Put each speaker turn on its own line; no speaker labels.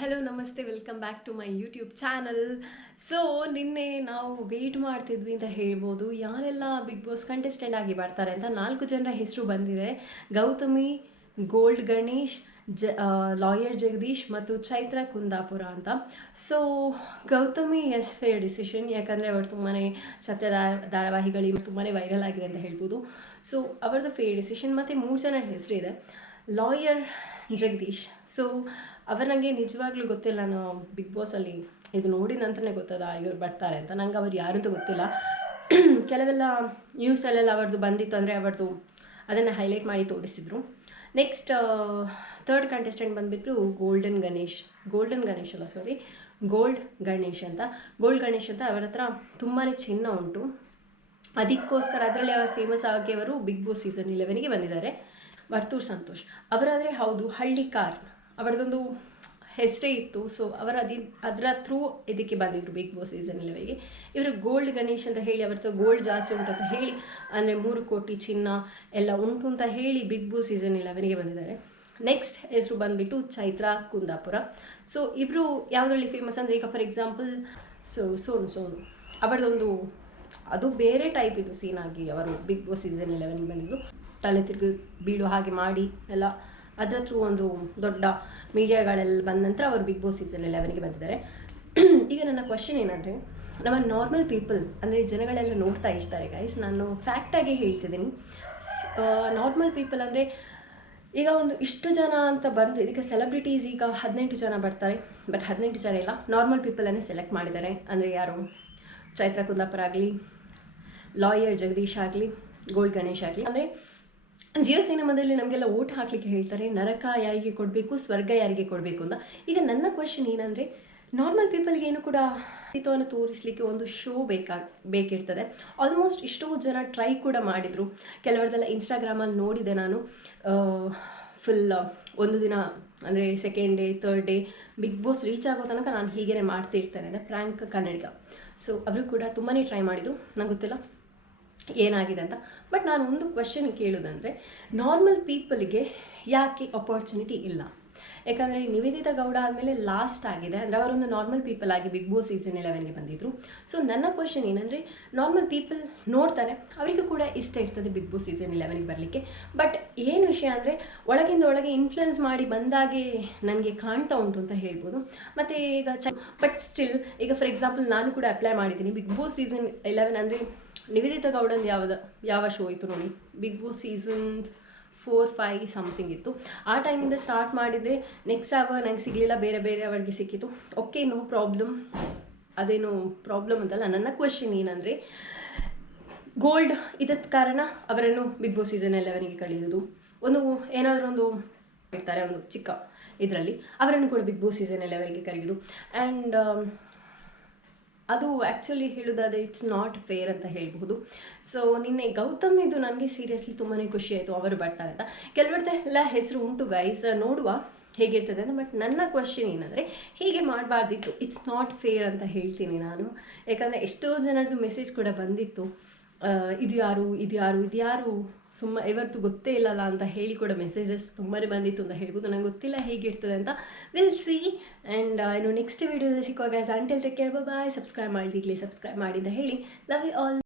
Hello ನಮಸ್ತೆ welcome back to my YouTube channel so ನಿನ್ನೆ ನಾವು ವೇಟ್ ಮಾಡ್ತಿದ್ವಿ ಅಂತ ಹೇಳ್ಬೋದು. ಯಾರೆಲ್ಲ ಬಿಗ್ ಬಾಸ್ ಕಂಟೆಸ್ಟೆಂಟ್ ಆಗಿ ಬರ್ತಾರೆ ಅಂತ ನಾಲ್ಕು ಜನರ ಹೆಸರು ಬಂದಿದೆ. ಗೌತಮಿ ಗೋಲ್ಡ್ ಗಣೇಶ್ ಜ ಲಾಯರ್ ಜಗದೀಶ್ ಮತ್ತು ಚೈತ್ರ ಕುಂದಾಪುರ ಅಂತ. So Gautami is fair decision ಯಾಕಂದರೆ ಅವರು ತುಂಬಾ ಸತ್ಯ ಧಾರ- ಧಾರಾವಾಹಿಗಳಿಗೆ ತುಂಬಾ ವೈರಲ್ ಆಗಿದೆ ಅಂತ ಹೇಳ್ಬೋದು. ಸೊ ಅವರದ್ದು ಫೇರ್ ಡಿಸಿಷನ್ ಮತ್ತು ಮೂರು ಜನ ಹೆಸರಿದೆ. ಲಾಯರ್ ಜಗದೀಶ್. ಸೊ ಅವರು ನನಗೆ ನಿಜವಾಗ್ಲೂ ಗೊತ್ತಿಲ್ಲ ನಾನು ಬಿಗ್ ಬಾಸಲ್ಲಿ ಇದು ನೋಡಿ ನಂತರನೇ ಗೊತ್ತದ ಇವ್ರು ಬರ್ತಾರೆ ಅಂತ. ನಂಗೆ ಅವ್ರು ಯಾರು ಅಂತ ಗೊತ್ತಿಲ್ಲ. ಕೆಲವೆಲ್ಲ ನ್ಯೂಸಲ್ಲೆಲ್ಲ ಅವ್ರದ್ದು ಬಂದಿತ್ತು ಅಂದರೆ ಅವ್ರದ್ದು ಅದನ್ನು ಹೈಲೈಟ್ ಮಾಡಿ ತೋರಿಸಿದ್ರು. ನೆಕ್ಸ್ಟ್ ಥರ್ಡ್ ಕಂಟೆಸ್ಟೆಂಟ್ ಬಂದುಬಿಟ್ಟು ಗೋಲ್ಡನ್ ಗಣೇಶ್ ಗೋಲ್ಡನ್ ಗಣೇಶ್ ಅಲ್ಲ ಸಾರಿ ಗೋಲ್ಡ್ ಗಣೇಶ್ ಅಂತ. ಗೋಲ್ಡ್ ಗಣೇಶ್ ಅಂತ ಅವರ ಹತ್ರ ತುಂಬಾ ಚಿನ್ನ ಉಂಟು. ಅದಕ್ಕೋಸ್ಕರ ಅದರಲ್ಲಿ ಅವರು ಫೇಮಸ್ ಆಗಿ ಅವರು ಬಿಗ್ ಬಾಸ್ ಸೀಸನ್ ಇಲೆವೆನ್ಗೆ ಬಂದಿದ್ದಾರೆ. ವರ್ತೂರ್ ಸಂತೋಷ್. ಅವರಾದರೆ ಹೌದು, ಹಳ್ಳಿ ಕಾರ್. ಅವರದೊಂದು ಹೆಸರೇ ಇತ್ತು. ಸೊ ಅವರ ಅದಿ ಅದರ ಥ್ರೂ ಇದಕ್ಕೆ ಬಂದಿದ್ರು ಬಿಗ್ ಬಾಸ್ ಸೀಸನ್ ಇಲೆವೆನ್ಗೆ ಇವರು ಗೋಲ್ಡ್ ಗಣೇಶ್ ಅಂತ ಹೇಳಿ, ಅವರತ್ರ ಗೋಲ್ಡ್ ಜಾಸ್ತಿ ಉಂಟು ಅಂತ ಹೇಳಿ, ಅಂದರೆ ಮೂರು ಕೋಟಿ ಚಿನ್ನ ಎಲ್ಲ ಉಂಟು ಅಂತ ಹೇಳಿ ಬಿಗ್ ಬಾಸ್ ಸೀಸನ್ ಇಲೆವೆನ್ಗೆ ಬಂದಿದ್ದಾರೆ. ನೆಕ್ಸ್ಟ್ ಹೆಸರು ಬಂದುಬಿಟ್ಟು ಚೈತ್ರಾ ಕುಂದಾಪುರ. ಸೊ ಇವರು ಯಾವುದರಲ್ಲಿ ಫೇಮಸ್ ಅಂದರೆ ಈಗ for example so Sonu Sonu. ಅವರದೊಂದು, ಅದು ಬೇರೆ ಟೈಪ್ ಇದು ಸೀನಾಗಿ ಅವರು ಬಿಗ್ ಬಾಸ್ ಸೀಸನ್ ಇಲೆವೆನ್ಗೆ ಬಂದಿದ್ದು. ತಲೆ ತಿರುಗಿ ಬೀಳು ಹಾಗೆ ಮಾಡಿ ಎಲ್ಲ ಅದರ ಥ್ರೂ ಒಂದು ದೊಡ್ಡ ಮೀಡಿಯಾಗಳೆಲ್ಲ ಬಂದ ನಂತರ ಅವರು ಬಿಗ್ ಬಾಸ್ ಸೀಸನ್ ಲೆವೆನ್ಗೆ ಬಂದಿದ್ದಾರೆ. ಈಗ ನನ್ನ ಕ್ವಶನ್ ಏನಂದರೆ, ನಮ್ಮ ನಾರ್ಮಲ್ ಪೀಪಲ್ ಅಂದರೆ ಜನಗಳೆಲ್ಲ ನೋಡ್ತಾ ಇರ್ತಾರೆ ಗೈಸ್ ನಾನು ಫ್ಯಾಕ್ಟಾಗಿ ಹೇಳ್ತಿದ್ದೀನಿ. ನಾರ್ಮಲ್ ಪೀಪಲ್ ಅಂದರೆ ಈಗ ಒಂದು ಇಷ್ಟು ಜನ ಅಂತ ಬಂದು, ಈಗ ಸೆಲೆಬ್ರಿಟೀಸ್ ಈಗ ಹದಿನೆಂಟು ಜನ ಬರ್ತಾರೆ ಬಟ್ ಹದಿನೆಂಟು ಜನ ಇಲ್ಲ ನಾರ್ಮಲ್ ಪೀಪಲನ್ನೇ ಸೆಲೆಕ್ಟ್ ಮಾಡಿದ್ದಾರೆ. ಅಂದರೆ ಯಾರು? ಚೈತ್ರ ಕುಂದಾಪುರ ಆಗಲಿ ಲಾಯರ್ ಜಗದೀಶ್ ಆಗಲಿ ಗೋಲ್ಡ್ ಗಣೇಶ್ ಆಗಲಿ. ಅಂದರೆ ಜಿಯೋ ಸಿನಿಮಾದಲ್ಲಿ ನಮಗೆಲ್ಲ ಓಟ್ ಹಾಕಲಿಕ್ಕೆ ಹೇಳ್ತಾರೆ, ನರಕ ಯಾರಿಗೆ ಕೊಡಬೇಕು, ಸ್ವರ್ಗ ಯಾರಿಗೆ ಕೊಡಬೇಕು ಅಂತ. ಈಗ ನನ್ನ ಕ್ವಶನ್ ಏನಂದರೆ ನಾರ್ಮಲ್ ಪೀಪಲ್ಗೆ ಏನು ಕೂಡ ಅಸ್ತಿತ್ವವನ್ನು ತೋರಿಸಲಿಕ್ಕೆ ಒಂದು ಶೋ ಬೇಕಾ, ಬೇಕಿರ್ತದೆ. ಆಲ್ಮೋಸ್ಟ್ ಇಷ್ಟೋ ಜನ ಟ್ರೈ ಕೂಡ ಮಾಡಿದರು. ಕೆಲವರದೆಲ್ಲ ಇನ್ಸ್ಟಾಗ್ರಾಮಲ್ಲಿ ನೋಡಿದೆ ನಾನು. ಫುಲ್ ಒಂದು ದಿನ, ಅಂದರೆ second day third day Bigg Boss reach ಆಗೋ ತನಕ ನಾನು ಹೀಗೇ ಮಾಡ್ತಿರ್ತೇನೆ ಅಂದರೆ ಪ್ರ್ಯಾಂಕ್ ಕನ್ನಡಿಗ. ಸೊ ಅವರು ಕೂಡ ತುಂಬಾ ಟ್ರೈ ಮಾಡಿದರು. ನಂಗೆ ಗೊತ್ತಿಲ್ಲ. ಏನಾಗಿದೆ ಅಂತ. ಬಟ್ ನಾನು ಒಂದು ಕ್ವಶನ್ ಕೇಳೋದಂದರೆ ನಾರ್ಮಲ್ ಪೀಪಲ್ಗೆ ಯಾಕೆ ಅಪಾರ್ಚುನಿಟಿ ಇಲ್ಲ? ಯಾಕಂದರೆ ನಿವೇದಿತ ಗೌಡ ಆದಮೇಲೆ ಲಾಸ್ಟ್ ಆಗಿದೆ. ಅಂದರೆ ಅವರೊಂದು ನಾರ್ಮಲ್ ಪೀಪಲ್ ಆಗಿ ಬಿಗ್ ಬಾಸ್ ಸೀಸನ್ ಇಲೆವೆನ್ಗೆ ಬಂದಿದ್ದರು ಸೊ ನನ್ನ ಕ್ವಶನ್ ಏನಂದರೆ ನಾರ್ಮಲ್ ಪೀಪಲ್ ನೋಡ್ತಾರೆ, ಅವರಿಗೂ ಕೂಡ ಇಷ್ಟ ಇರ್ತದೆ ಬಿಗ್ ಬಾಸ್ ಸೀಸನ್ ಇಲೆವೆನ್ಗೆ ಬರಲಿಕ್ಕೆ. ಬಟ್ ಏನು ವಿಷಯ ಅಂದರೆ, ಒಳಗಿಂದ ಒಳಗೆ ಇನ್ಫ್ಲುಯೆನ್ಸ್ ಮಾಡಿ ಬಂದಾಗೆ ನನಗೆ ಕಾಣ್ತಾ ಉಂಟು ಅಂತ ಹೇಳ್ಬೋದು. ಮತ್ತು ಈಗ ಚ ಬಟ್ ಸ್ಟಿಲ್ ಈಗ ಫಾರ್ ಎಕ್ಸಾಂಪಲ್ ನಾನು ಕೂಡ ಅಪ್ಲೈ ಮಾಡಿದ್ದೀನಿ ಬಿಗ್ ಬಾಸ್ ಸೀಸನ್ ಇಲೆವೆನ್ ಅಂದರೆ ನಿವೇದಿತಾ ಗೌಡನ್ ಯಾವ್ದು, ಯಾವ ಶೋ ಇತ್ತು ನೋಡಿ. Bigg Boss season four five something ಇತ್ತು. ಆ ಟೈಮಿಂದ ಸ್ಟಾರ್ಟ್ ಮಾಡಿದ್ದೆ ನೆಕ್ಸ್ಟ್ ಆಗೋ ನಂಗೆ ಸಿಗಲಿಲ್ಲ, ಬೇರೆ ಬೇರೆ ಅವರಿಗೆ ಸಿಕ್ಕಿತ್ತು. ಓಕೆ ನೋ ಪ್ರಾಬ್ಲಮ್ ಅದೇನು ಪ್ರಾಬ್ಲಮ್ ಅಂತಲ್ಲ, ನನ್ನ ಕ್ವಶನ್ ಏನಂದರೆ ಗೋಲ್ಡ್ ಇದಕ್ಕೆ ಕಾರಣ ಅವರನ್ನು ಬಿಗ್ ಬಾಸ್ ಸೀಸನ್ ಎಲೆವೆನ್ಗೆ ಕಳೆಯೋದು ಒಂದು ಏನಾದರೂ ಒಂದು ಇರ್ತಾರೆ ಒಂದು ಚಿಕ್ಕ ಇದರಲ್ಲಿ, ಅವರನ್ನು ಕೂಡ ಬಿಗ್ ಬಾಸ್ ಸೀಸನ್ ಎಲೆವೆನ್ಗೆ ಕರೆಯೋದು ಆ್ಯಂಡ್ ಅದು ಆ್ಯಕ್ಚುಲಿ ಹೇಳೋದಾದರೆ ಇಟ್ಸ್ ನಾಟ್ ಫೇರ್ ಅಂತ ಹೇಳ್ಬೋದು ಸೊ ನಿನ್ನೆ ಗೌತಮ್ ಇದು ನನಗೆ ಸೀರಿಯಸ್ಲಿ ತುಂಬಾ ಖುಷಿ ಆಯಿತು, ಅವರು ಬರ್ತಾರೆ ಅಂತ. ಕೆಲವರದೆಲ್ಲ ಹೆಸರು ಉಂಟು ಗೈಸ್ ನೋಡುವ ಹೇಗಿರ್ತದೆ ಅಂತ. ಬಟ್ ನನ್ನ ಕ್ವಶನ್ ಏನಂದರೆ, ಹೀಗೆ ಮಾಡಬಾರ್ದಿತ್ತು ಇಟ್ಸ್ ನಾಟ್ ಫೇರ್ ಅಂತ ಹೇಳ್ತೀನಿ ನಾನು. ಯಾಕಂದರೆ ಎಷ್ಟೋ ಜನರದ್ದು ಮೆಸೇಜ್ ಕೂಡ ಬಂದಿತ್ತು. ಇದು ಯಾರು ಇದು ಯಾರು ಇದು ಯಾರು? ಸುಮ್ಮ ಇವತ್ತು ಗೊತ್ತೇ ಇಲ್ಲಲ್ಲ ಅಂತ ಹೇಳಿ ಕೂಡ ಮೆಸೇಜಸ್ ತುಂಬಾ ಬಂದಿತ್ತು ಅಂತ ಹೇಳ್ಬೋದು. ನಂಗೆ ಗೊತ್ತಿಲ್ಲ ಹೇಗಿರ್ತದೆ ಅಂತ. ವಿಲ್ ಸಿ ಆ್ಯಂಡ್ ಇನ್ನು ನೆಕ್ಸ್ಟ್ ವೀಡಿಯೋದಲ್ಲಿ ಸಿಕ್ಕುವಾಗ as until take care bye subscribe ಮಾಡಿದಿಗ್ಲಿ subscribe ಮಾಡಿ ಅಂತ ಹೇಳಿ. Love you all